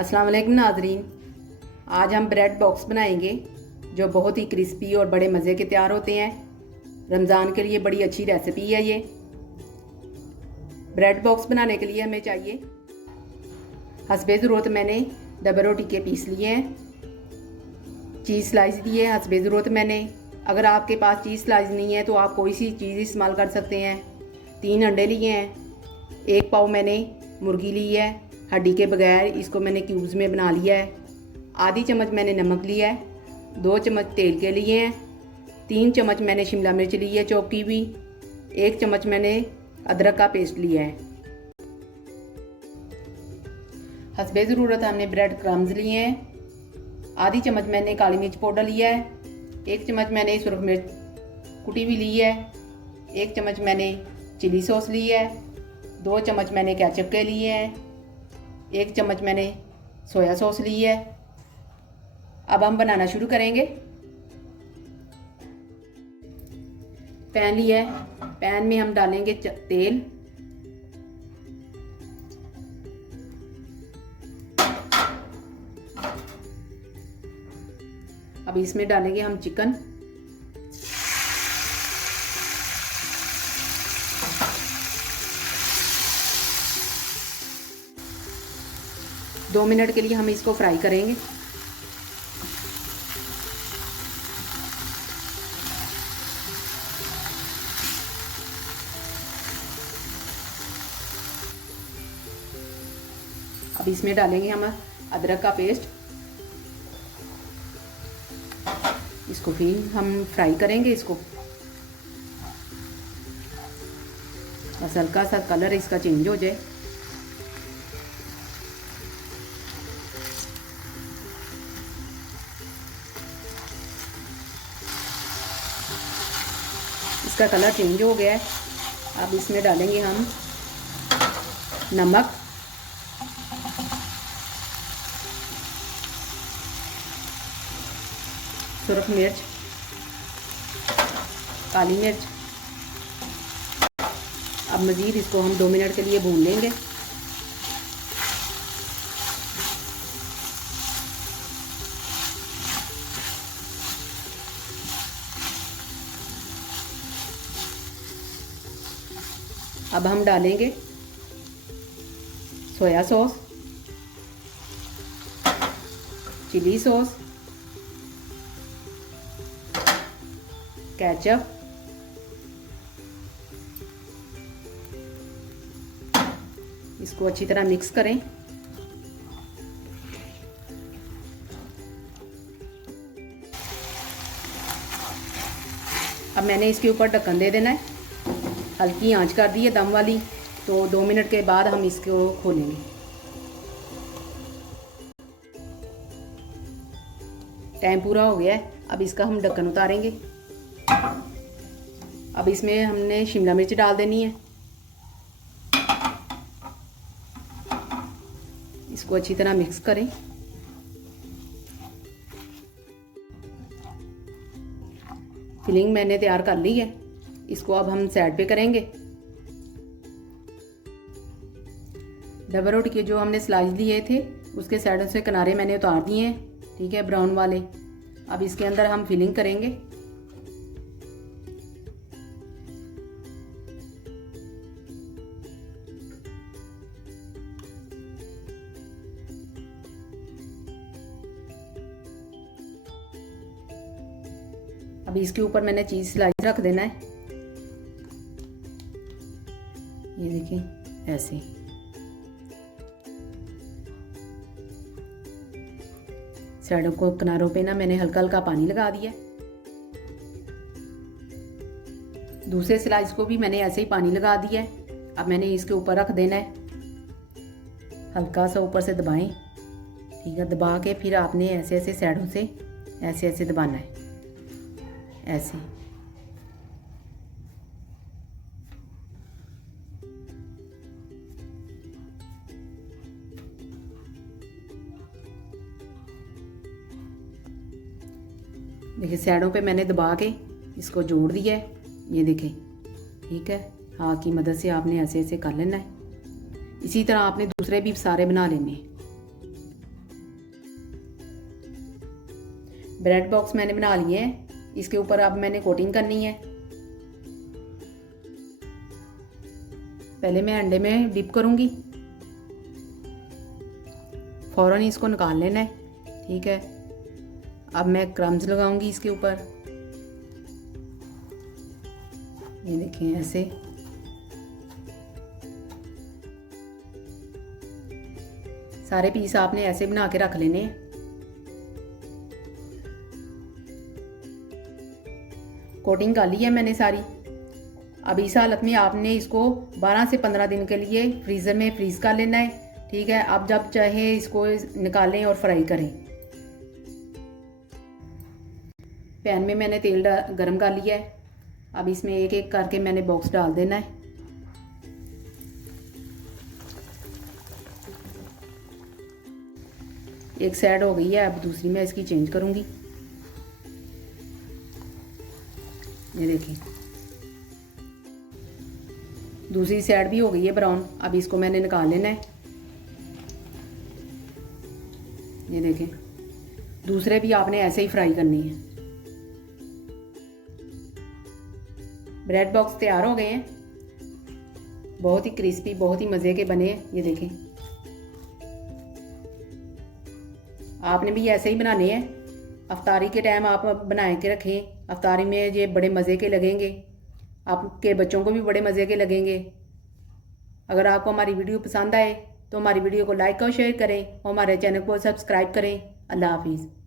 अस्सलाम वालेकुम नाजरीन। आज हम ब्रेड बॉक्स बनाएंगे जो बहुत ही क्रिस्पी और बड़े मज़े के तैयार होते हैं। रमज़ान के लिए बड़ी अच्छी रेसिपी है ये। ब्रेड बॉक्स बनाने के लिए हमें चाहिए हस्बे ज़रूरत मैंने डबल रोटी के पीस लिए हैं, चीज़ स्लाइस लिए हैं हस्बे ज़रूरत मैंने। अगर आपके पास चीज़ स्लाइस नहीं है तो आप कोई सी चीज़ इस्तेमाल कर सकते हैं। 3 अंडे लिए हैं, 1 पाव मैंने मुर्गी ली है हड्डी के बगैर, इसको मैंने क्यूब्स में बना लिया है। आधी चम्मच मैंने नमक लिया है, 2 चम्मच तेल के लिए हैं, 3 चम्मच मैंने शिमला मिर्च ली है चॉप की हुई, 1 चम्मच मैंने अदरक का पेस्ट लिया है। हस्बे ज़रूरत हमने ब्रेड क्रम्स लिए हैं, आधी चम्मच मैंने काली मिर्च पाउडर लिया है, 1 चम्मच मैंने सुरख मिर्च कुटी हुई ली है, 1 चम्मच मैंने चिली सॉस ली है, 2 चम्मच मैंने केचप के लिए हैं, 1 चम्मच मैंने सोया सॉस ली है। अब हम बनाना शुरू करेंगे। पैन लिया है, पैन में हम डालेंगे तेल। अब इसमें डालेंगे हम चिकन। दो मिनट के लिए हम इसको फ्राई करेंगे। अब इसमें डालेंगे हम अदरक का पेस्ट, इसको फिर हम फ्राई करेंगे। इसको बस हल्का सा कलर इसका चेंज हो जाए। इसका कलर चेंज हो गया है। अब इसमें डालेंगे हम नमक, सुरख मिर्च, काली मिर्च। अब मज़ीद इसको हम 2 मिनट के लिए भून लेंगे। अब हम डालेंगे soya sauce, chilli sauce, ketchup, इसको अच्छी तरह मिक्स करें। अब मैंने इसके ऊपर ढक्कन दे देना है, हल्की आंच कर दी है दम वाली। तो 2 मिनट के बाद हम इसको खोलेंगे। टाइम पूरा हो गया है, अब इसका हम ढक्कन उतारेंगे। अब इसमें हमने शिमला मिर्च डाल देनी है, इसको अच्छी तरह मिक्स करें। फिलिंग मैंने तैयार कर ली है, इसको अब हम साइड पे करेंगे। डबल रोटी के जो हमने स्लाइस लिए थे उसके साइडों से किनारे मैंने उतार दिए हैं, ठीक है, ब्राउन वाले। अब इसके अंदर हम फिलिंग करेंगे। अब इसके ऊपर मैंने चीज़ स्लाइस रख देना है, ये देखिए ऐसे। साइडों को किनारों पे ना मैंने हल्का हल्का पानी लगा दिया। दूसरे स्लाइस को भी मैंने ऐसे ही पानी लगा दिया है। अब मैंने इसके ऊपर रख देना है, हल्का सा ऊपर से दबाएं, ठीक है। दबा के फिर आपने ऐसे ऐसे साइडों से ऐसे ऐसे दबाना है, ऐसे। देखिए साइडों पे मैंने दबा के इसको जोड़ दिया है, ये देखें, ठीक है। हाथ की मदद से आपने ऐसे ऐसे कर लेना है। इसी तरह आपने दूसरे भी सारे बना लेने हैं। ब्रेड बॉक्स मैंने बना लिए हैं, इसके ऊपर अब मैंने कोटिंग करनी है। पहले मैं अंडे में डिप करूँगी, फ़ौरन इसको निकाल लेना है। ठीक है, अब मैं क्रम्स लगाऊंगी इसके ऊपर। ये देखिए ऐसे। सारे पीस आपने ऐसे बना के रख लेने। कोटिंग कर ली है मैंने सारी। अब इस हालत में आपने इसको 12 से 15 दिन के लिए फ्रीज़र में फ्रीज कर लेना है। ठीक है, आप जब चाहे इसको निकालें और फ्राई करें। पैन में मैंने तेल गरम कर लिया है। अब इसमें एक एक करके मैंने बॉक्स डाल देना है। एक साइड हो गई है, अब दूसरी मैं इसकी चेंज करूंगी। ये देखिए दूसरी साइड भी हो गई है ब्राउन। अब इसको मैंने निकाल लेना है। ये देखें, दूसरे भी आपने ऐसे ही फ्राई करनी है। ब्रेड बॉक्स तैयार हो गए हैं, बहुत ही क्रिस्पी, बहुत ही मज़े के बने हैं। ये देखें, आपने भी ऐसे ही बनाने हैं। अफ्तारी के टाइम आप बना के रखें, अफ्तारी में ये बड़े मज़े के लगेंगे, आपके बच्चों को भी बड़े मज़े के लगेंगे। अगर आपको हमारी वीडियो पसंद आए तो हमारी वीडियो को लाइक और शेयर करें और हमारे चैनल को सब्सक्राइब करें। अल्लाह हाफिज़।